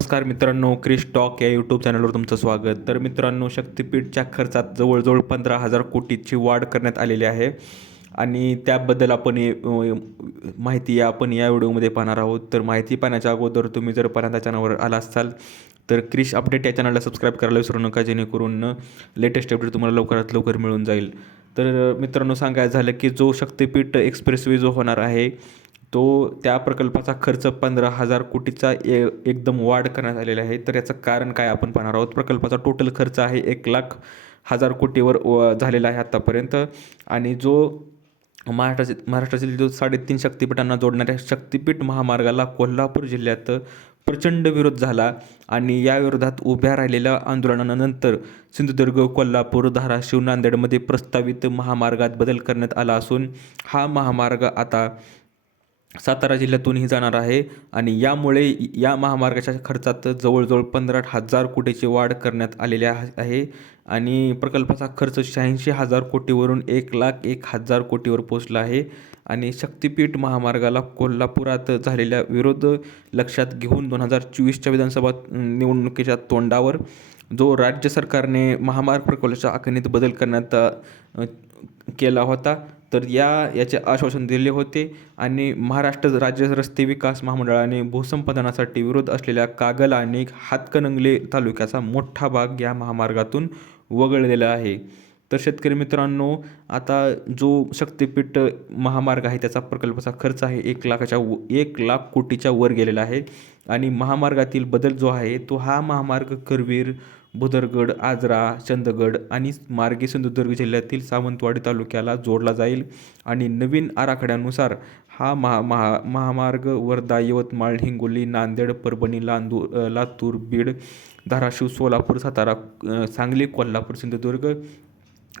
नमस्कार मित्रांनो क्रिश टॉक या यूट्यूब चॅनलवर तुमचं स्वागत. तर मित्रांनो शक्तिपीठच्या खर्चात जवळजवळ पंधरा हजार कोटीची वाढ करण्यात आलेली आहे. आणि त्याबद्दल आपण माहिती या आपण या व्हिडिओमध्ये पाहणार आहोत. तर माहिती पाहण्याच्या अगोदर तुम्ही जर पर्यंत चॅनलवर आला असाल तर क्रिश अपडेट या चॅनलला सबस्क्राईब करायला विसरू नका जेणेकरून लेटेस्ट अपडेट तुम्हाला लवकरात लवकर मिळून जाईल. तर मित्रांनो सांगायचं झालं की जो शक्तिपीठ एक्सप्रेसवे जो होणार आहे तो त्या प्रकल्पाचा खर्च पंधरा हजार कोटीचा ए एकदम वाढ करण्यात आलेला आहे. तर याचं कारण काय आपण पाहणार आहोत? प्रकल्पाचा टोटल खर्च आहे एक लाख हजार कोटीवर व- झालेला आहे आत्तापर्यंत आणि जो महाराष्ट्राचे महाराष्ट्रातील जो साडेतीन शक्तिपीठांना जोडणाऱ्या शक्तिपीठ महामार्गाला कोल्हापूर जिल्ह्यात प्रचंड विरोध झाला आणि या विरोधात उभ्या राहिलेल्या आंदोलनानंतर सिंधुदुर्ग कोल्हापूर धाराशिव नांदेडमध्ये प्रस्तावित महामार्गात बदल करण्यात आला असून हा महामार्ग आता सातारा जिल्ह्यातूनही जाणार आहे आणि यामुळे या महामार्गाच्या खर्चात जवळजवळ पंधरा हजार कोटीची वाढ करण्यात आलेली आहे आणि प्रकल्पाचा खर्च शहाऐंशी हजार कोटीवरून एक लाख एक हजार कोटीवर पोचला आहे आणि शक्तिपीठ महामार्गाला कोल्हापुरात झालेल्या विरोध लक्षात घेऊन दोन हजार चोवीसच्या विधानसभा निवडणुकीच्या तोंडावर जो राज्य सरकारने महामार्ग प्रकल्पाच्या आखणीत बदल करण्यात केला होता तर या याचे आश्वासन दिले होते आणि महाराष्ट्र राज्य रस्ते विकास महामंडळाने भूसंपादनासाठी विरोध असलेल्या कागल आणि हातकणंगले तालुक्याचा मोठा भाग या महामार्गातून वगळलेला आहे. तर शेतकरी मित्रांनो आता जो शक्तिपीठ महामार्ग आहे त्याचा प्रकल्पाचा खर्च आहे एक लाखाच्या व एक लाख कोटीच्या वर गेलेला आहे आणि महामार्गातील बदल जो आहे तो हा महामार्ग करवीर भुदरगड आजरा चंदगड आणि मार्गे सिंधुदुर्ग जिल्ह्यातील सावंतवाडी तालुक्याला जोडला जाईल. आणि नवीन आराखड्यानुसार हा महा महा महामार्ग वर्धा यवतमाळ हिंगोली नांदेड परभणी लांदूर लातूर बीड धाराशिव सोलापूर सातारा सांगली कोल्हापूर सिंधुदुर्ग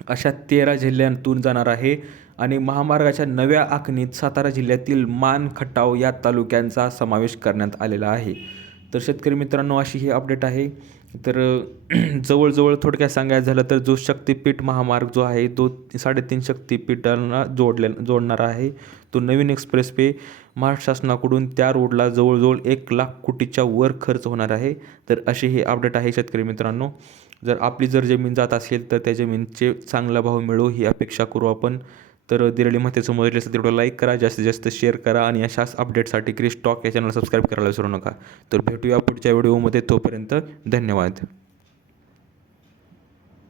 अशा तेरा जिल्ह्यांतून जाणार आहे. आणि महामार्गाच्या नव्या आखणीत सातारा जिल्ह्यातील मान खटाव या तालुक्यांचा समावेश करण्यात आलेला आहे. तर शेतकरी मित्रांनो अशी ही अपडेट आहे. तर जवळजवळ थोडक्यात सांगायचं झालं तर जो शक्तिपीठ महामार्ग जो आहे तो साडेतीन शक्तिपीठांना जोडले जोडणारा आहे. तो नवीन एक्सप्रेस वे महाराष्ट्र शासनाकडून त्या रोडला जवळजवळ एक लाख कोटीच्या वर खर्च होणार आहे. तर असे हे अपडेट आहे शेतकरी मित्रांनो. जर आपली जर जमीन जात असेल तर त्या जमीनचे चांगला भाव मिळो ही अपेक्षा करू आपण. तर दिलेली माहिती समजली असेल तेवढं लाईक करा जास्तीत जास्त शेअर करा आणि अशाच अपडेटसाठी क्रिस टॉक या चॅनल सबस्क्राईब करायला विसरू नका. तर भेटूया पुढच्या व्हिडिओमध्ये तोपर्यंत धन्यवाद.